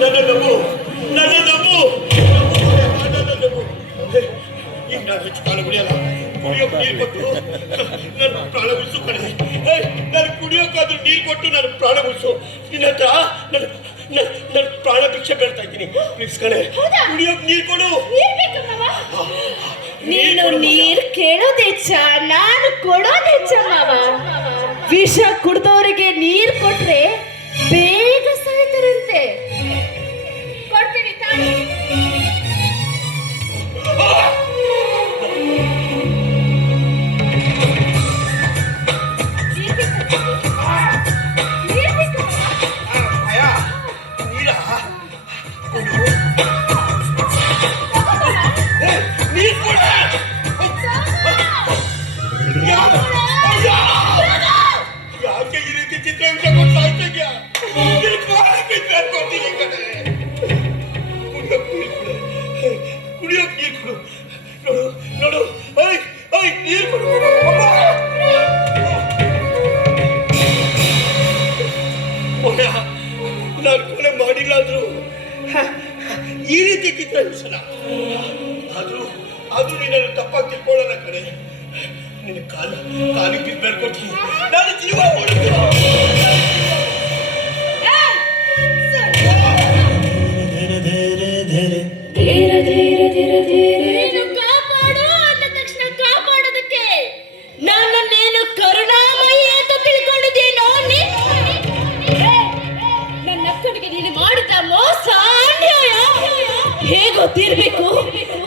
ನನ್ನ ನಂಬು, ನನ್ನ ನಂಬು, ನನ್ನ ನಂಬು. ಈಗ ನಾನು ಹೆಚ್ಚು ಕಾಲ ಕುಡಿಯಲ್ಲ. ಕುಡಿಯೋಕೆ ನೀರು ಕೊಟ್ಟು ನನ್ನ ಪ್ರಾಣ ಉಳಿಸು ಕಣೆ. ನಾನು ಕುಡಿಯೋಕಾದ್ರೂ ನೀರು ಕೊಟ್ಟು ನನ್ನ ಪ್ರಾಣ ಉಳಿಸು. ನಿನ್ನ ಹತ್ರ ನನ್ನ ಪ್ರಾಣ ಭಿಕ್ಷೆ ಬೇಡ್ತಾ ಇದ್ದೀನಿ. ಪ್ಲೀಸ್ ಕಣೆ, ಕುಡಿಯೋಕೆ ನೀರು ಕೊಡು. ನೀನು ನೀರು ಕೇಳೋದೆಚ್ಚ, ನಾನು ಕೊಡೋದೆಚ್ಚ ಮಾವ. ವಿಷ ಕುಡ್ದವರಿಗೆ ನೀರು ಕೊಟ್ರೆ ಬೇಗ ಸಾಯ್ತಾರಂತೆ. ಕೊಡ್ತೀನಿ ತಾಳಿ. ಯಾಕೆ ಈ ರೀತಿ ಚಿತ್ರಹಿಂಸೆ ಕೊಟ್ಟು ಸಾಯ್ತಾ ಇದೆಯಾ? ಕೊಡ್ತೀನಿ ಕಣೆ. ಕುಡಿಯೋಕೆ ನೀರು ಕೊಡು. ನೋಡು ನೋಡು, ನೀರು ಕೊಡು. ನಾನು ಕೊಲೆ ಮಾಡಿಲ್ಲ ಅಂದ್ರು ಈ ರೀತಿ ಚಿತ್ರಹಿಂಸನ ಅದು ನೀನನ್ನು ತಪ್ಪಾಗಿ ತಿಳ್ಕೊಳ್ಳೋಣ ಕಣೆ. ನಿನ್ನ ಕಾಲಿಗೆ ಬಿದ್ದು ಬೇಡ್ಕೊಡ್ತೀನಿ. ನಾನು ಜೀವ ಕಾಪಾಡು ಅಂದ ತಕ್ಷಣ ಕಾಪಾಡೋದಕ್ಕೆ ನನ್ನನ್ನೇನು ಕರುಣಾಮಯಿ ಅಂತ ತಿಳ್ಕೊಂಡಿದ್ದೇನೋ? ನನ್ನ ಅಕ್ಕನಿಗೆ ನೀನು ಮಾಡಿದ ಮೋಸ, ಅನ್ಯಾಯ ಹೇಗೋ ತೀರ್ಬೇಕು.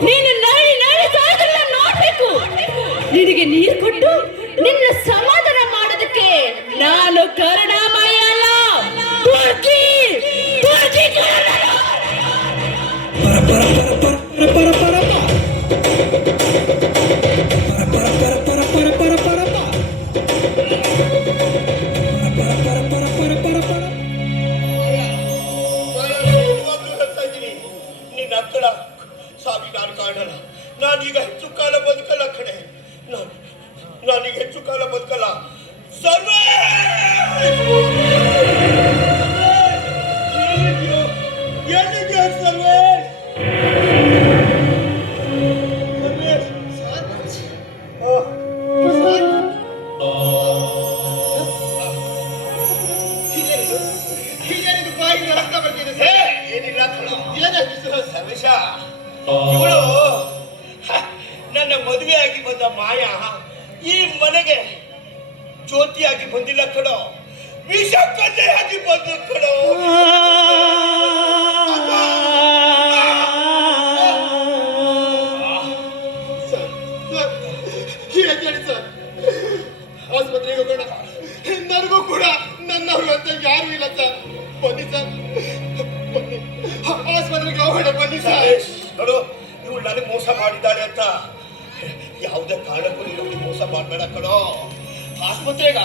ನೀನು ನಾಳೆ ಸಾಯದನ್ನ ನೋಡ್ಬೇಕು. ನಿನಗೆ ನೀರು ಕೊಟ್ಟು ನಿನ್ನ ಸಮಾಧಾನ ಮಾಡೋದಕ್ಕೆ ನಾನು ಕರುಣಾಮಯಿ ಅಲ್ಲ, ತುರ್ಕಿ. ನಿನ್ನ ಅಕ್ಕಳ ಸಾವಿ ನಾನು ಕಾಣಲ್ಲ. ನಾನೀಗ ಹೆಚ್ಚು ಕಾಲ ಬದುಕಲ್ಲ ಕಣೆ. ನಾನೀಗ ಹೆಚ್ಚು ಕಾಲ ಬದುಕಲ್ಲ. ಸರ್ವೇ ಎಲ್ಲಿದೆಯೋ ಸರ್ವೇ? ಏನಿಲ್ಲ ಸರ್ವೇಶ, ಇವಳು ನನ್ನ ಮದುವೆಯಾಗಿ ಬಂದ ಮಾಯಾ ಈ ಮನೆಗೆ ಜ್ಯೋತಿಯಾಗಿ ಬಂದಿಲ್ಲ ಕಣೋ, ವಿಷಕನ್ನೆಯಾಗಿ ಬಂದು ಕಣೋ. ಆಸ್ಪತ್ರೆಗೆ ಹೋಗೋಣ. ನನಗೂ ಕೂಡ ನನ್ನವರು ಅಂತ ಯಾರು ಇಲ್ಲ ಸರ್. ಬನ್ನಿ ಸರ್, ಬನ್ನಿ ಆಸ್ಪತ್ರೆಗೆ ಹೋಗೋಣ. ಬನ್ನಿ ಸರ್. ನೋಡು, ಇವಳು ನನಗೆ ಮೋಸ ಮಾಡಿದ್ದಾಳೆ ಅಂತ ಯಾವುದೇ ಕಾರಣಕ್ಕೂ ನೀನು ಮೋಸ ಮಾಡಬೇಡ ಕಣೋ. ಆಸ್ಪತ್ರೆಗ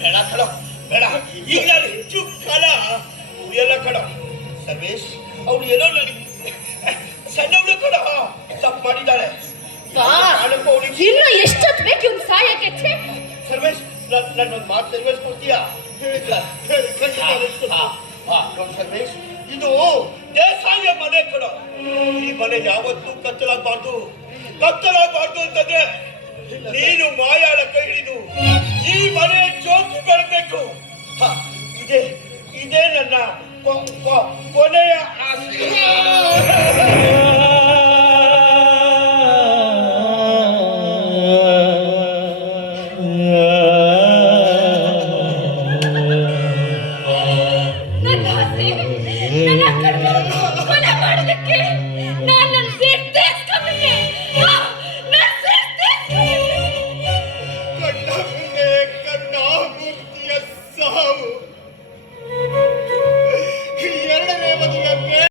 ಬೇಡ ಕಣೋ, ಬೇಡ. ಈಗ ನಾನು ಹೆಚ್ಚು ಕಾಲ ಉಳಿಯಲ್ಲ ಕಣೋ. ಸರ್ವೇಶ್, ಅವಳು ಏನೋ ನನಗೆ ಸಣ್ಣವಳು ಕಣೋ, ತಪ್ಪು ಮಾಡಿದ್ದಾಳೆ. ಇನ್ನು ಎಷ್ಟೊತ್ತು ಬೇಕು ಒಂದು ಸಾಯಕ್ಕೆ? ಸರ್ವೇಶ್, ನನ್ನೊಂದು ಮಾತು ನೆರವೇರಿಸ್ಕೊಡ್ತೀಯಾ? ಸರ್ವೇಶ್, ಇದು ದೇಸಾಯ ಮನೆ ಕಣೋ. ಈ ಮನೆ ಯಾವತ್ತೂ ಕತ್ತಲಾಗಬಾರ್ದು ಅಂತಂದ್ರೆ ನೀನು ಮಾಯಾಳ ಕೈ ಹಿಡಿದು ಈ ಮನೆ ಜ್ಯೋತಿ ಬೆಳಬೇಕು. ಇದೇ ನನ್ನ ಕೊನೆಯ ಆಸೆ. ನನ್ನ ಕೊಲೆ ಮಾಡೋದಕ್ಕೆ ನಾನು